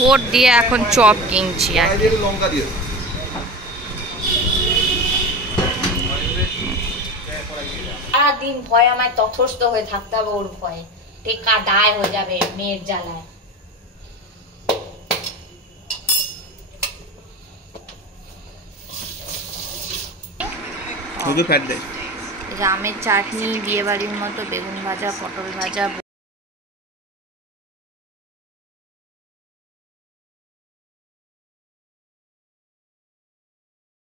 Vote দিয়ে এখন chop কিনছি আর সারাদিন ভয় আমায় তথস্থ হয়ে থাকতে হবে, ওর ভয়ে টেকা দায় হয়ে যাবে মেয়ের জ্বালায়। আমের চাটনি, বিয়ে বাড়ির মতো বেগুন ভাজা, পটল ভাজা।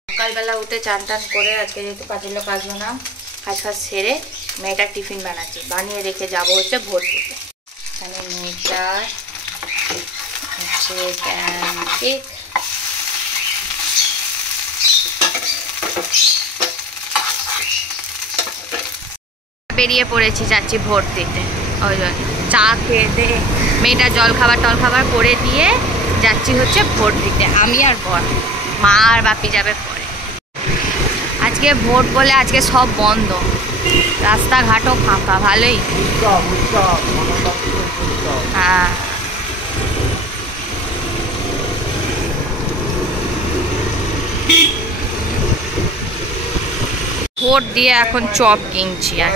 সকালবেলা উঠে চান টান করে আজকে যেহেতু কাজের লোক আসবো না, কাজ ফাজ সেরে মেয়েটার টিফিন বানাচ্ছি, বানিয়ে রেখে যাবো হচ্ছে ভোট দিতে। এখানে মেয়েটা হচ্ছে প্যানকেক, বেরিয়ে পড়েছি, যাচ্ছি ভোট দিতে। ওই জন্য চা খেয়ে দে মেয়েটা জল খাবার টল খাবার করে দিয়ে যাচ্ছি হচ্ছে ভোট দিতে, আমি আর বর। মা আর বাপি যাবে পরে। আজকে ভোট বলে আজকে সব বন্ধ, রাস্তাঘাটও ফাঁকা, ভালোই। হ্যাঁ, ভোট দিয়ে এখন চপ কিনছি আর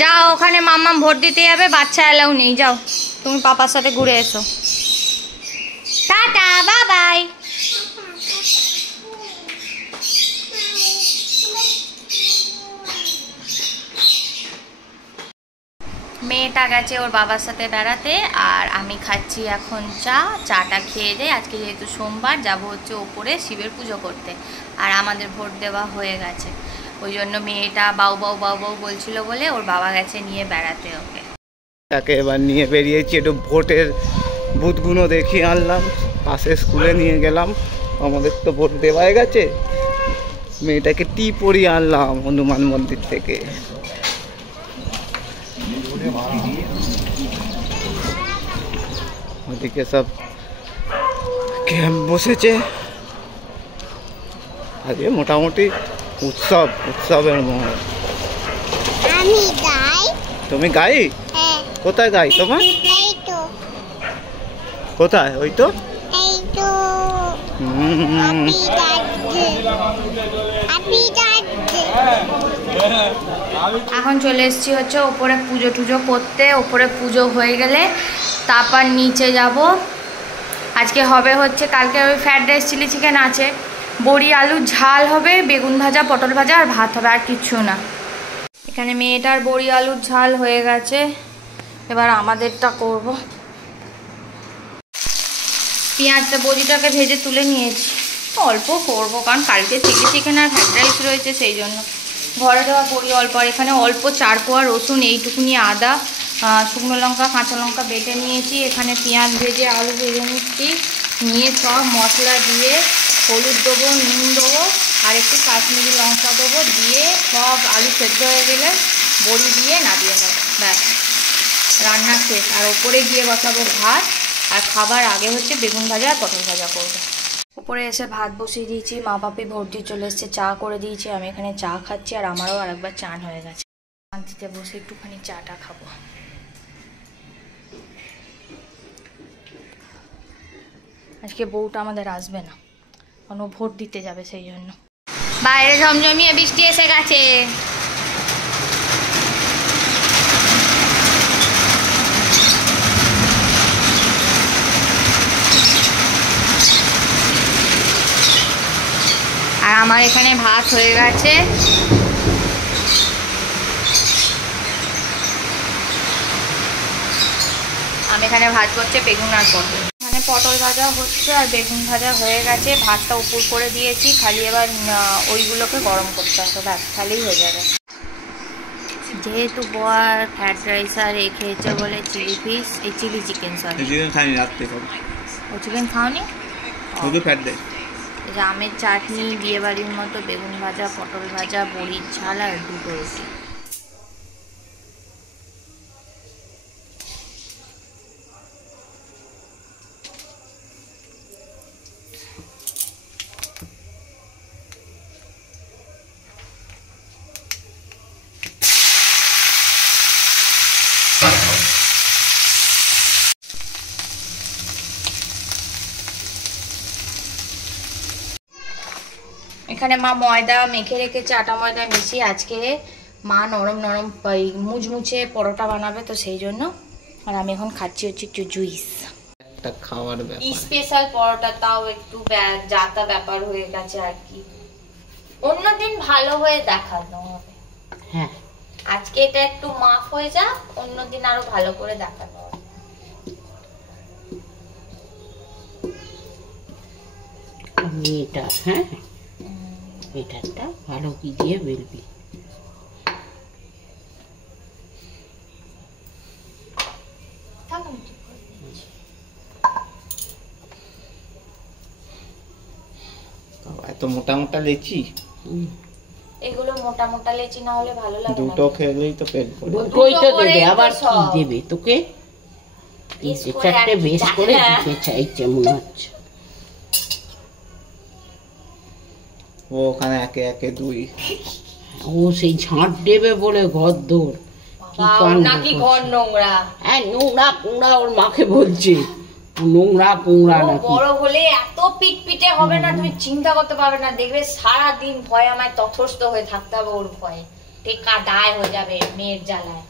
যাও, ওখানে মাম্মাম ভোট দিতে যাবে, বাচ্চা এলাও নেই, যাও তুমি পাপার সাথে ঘুরে এসো। Tata, bye bye. মেয়েটা গেছে ওর বাবার সাথে বেড়াতে, আর আমি খাচ্ছি এখন চাটা খেয়ে দিয়ে। আজকে যেহেতু সোমবার, যাব হচ্ছে ওপরে শিবের পুজো করতে, আর আমাদের ভোট দেওয়া হয়ে গেছে, ওই জন্য মেয়েটা বাউ বাউ বাউ বাউ বলছিল বলে ওর বাবা গেছে নিয়ে বেড়াতে ওকে। তাকে এবার নিয়ে বেরিয়েছি, একটু ভোটের বুথগুলো দেখিয়ে আনলাম, পাশে স্কুলে নিয়ে গেলাম। আমাদের তো ভোট দেওয়া গেছে, মেয়েটাকে টি পরিয়ে আনলাম হনুমান মন্দির থেকে। ওদিকে সব ক্যাম্প বসেছে, আজকে মোটামুটি উৎসবের মহল। তুমি গাই? কোথায় গাই তোমার? কোথায়? ওই তো এখন চলে এসেছি হচ্ছে ওপরে পুজো টুজো করতে। ওপরে পুজো হয়ে গেলে তারপর নিচে যাব। আজকে হবে হচ্ছে, কালকে ওই ফ্রাইড রাইস চিলি চিকেন আছে, বড়ি আলুর ঝাল হবে, বেগুন ভাজা, পটল ভাজা আর ভাত হবে, আর কিচ্ছু না। এখানে মেয়েটার বড়ি আলুর ঝাল হয়ে গেছে, এবার আমাদেরটা করব। পেঁয়াজটা বড়িটাকে ভেজে তুলে নিয়েছি, অল্প করব কারণ কালকে চিলি চিকেন আর ফ্রাইড রাইস রয়েছে, সেই জন্য ঘরে দেওয়া বড়ি অল্প। আর এখানে অল্প 4 কোয়া রসুন, এইটুকুনি আদা, শুকনো লঙ্কা, কাঁচা লঙ্কা বেটে নিয়েছি। এখানে পেঁয়াজ ভেজে আলু ভেজে নিচ্ছি, নিয়ে সব মশলা দিয়ে হলুদ দেবো, নুন দেবো আর একটু কাশ্মীরি লঙ্কা দেবো, দিয়ে সব আলু সেদ্ধ হয়ে গেলে বড়ি দিয়ে নামিয়ে নেব, ব্যাস রান্না শেষ। আর ওপরে গিয়ে বসাবো ভাত, আর খাবার আগে হচ্ছে বেগুন ভাজা আর পটল ভাজা করবো। উপরে এসে ভাত বসিয়ে দিয়েছি, মা বাপি ভোট দিয়ে চলে এসছে, চা করে দিয়েছি, আমি এখানে চা খাচ্ছি, আর আমারও আরেকবার চান হয়ে গেছে। শান্তিতে বসে একটুখানি চাটা খাবো। আজকে বউটা আমাদের আসবে না, কারণ ও ভোট দিতে যাবে, সেই জন্য। বাইরে ঝমঝমিয়ে বৃষ্টি এসে গেছে। আর আমার এখানে ভাত হয়ে গেছে, আমি এখানে ভাত করছে বেগুন আর পটল। এখানে পটল ভাজা হচ্ছে আর বেগুন ভাজা হয়ে গেছে, ভাতটা উপর করে দিয়েছি, খালি এবার ওইগুলোকে গরম করতে হবে, ব্যাস খালিই হয়ে যাবে। যেহেতু বর ফ্রাইড রাইস আর এ খেয়েছে বলে চিলি ফিশ, এই চিলি চিকেন, সরি চিকেন খাইনি রাত্রে, ও চিকেন খাওনি, শুধু ফ্রাইড রাইস। আমের চাটনি, বিয়ে বাড়ির মতো বেগুন ভাজা, পটল ভাজা, বড়ির ঝাল আর 2টো রুটি। এখানে মা ময়দা মেখে রেখেছে, আটা ময়দা মিশিয়ে। আজকে মা নরম নরম মুচমুচে পরোটা বানাবে, তো সেই জন্য। আর আমি এখন খাচ্ছি হচ্ছে একটু জুইস। একটা খাওয়ার ব্যাপার, স্পেশাল পরোটা, তাও একটু জাতা ব্যাপার হয়ে গেছে আর কি। অন্যদিন ভালো হয়ে দেখানো হবে। হ্যাঁ, আজকে এটা একটু মাফ হয়ে যাক, অন্যদিন আরো ভালো করে দেখানো হবে। আমি এটা, হ্যাঁ এটা ভালো কি দিয়ে বেলবি। এত মোটা মোটা লেচি, এগুলো মোটা মোটা লেচি না হলে ভালো লাগে না। দুটো খেলেই তো পেট ভরে। দুটোই তো করেই দেবে, তো আবার কি সব। দেবে তোকে? বেশ করে চারটে আর কি বেশ করে হ্যাঁ। দিতে চাইছে মনে হচ্ছে। ও ওখানে একে একে দুই। ও সেই ঝাঁট দেবে বলে ঘরদোর কি কাণ্ড নাকি করছে। ঘর নোংরা। হ্যাঁ, নোংরা কুংড়া ওর মাকে বলছে, নোংরা কুংড়া ও নাকি। বড় হলে এত পিটপিটে হবে না, তুমি চিন্তা করতে পারবে না। দেখবে সারা দিন ভয় আমায় তথস্থ হয়ে থাকতে হবে ওর ভয়ে। টেকা দায় হয়ে যাবে মেয়ের জ্বালায়।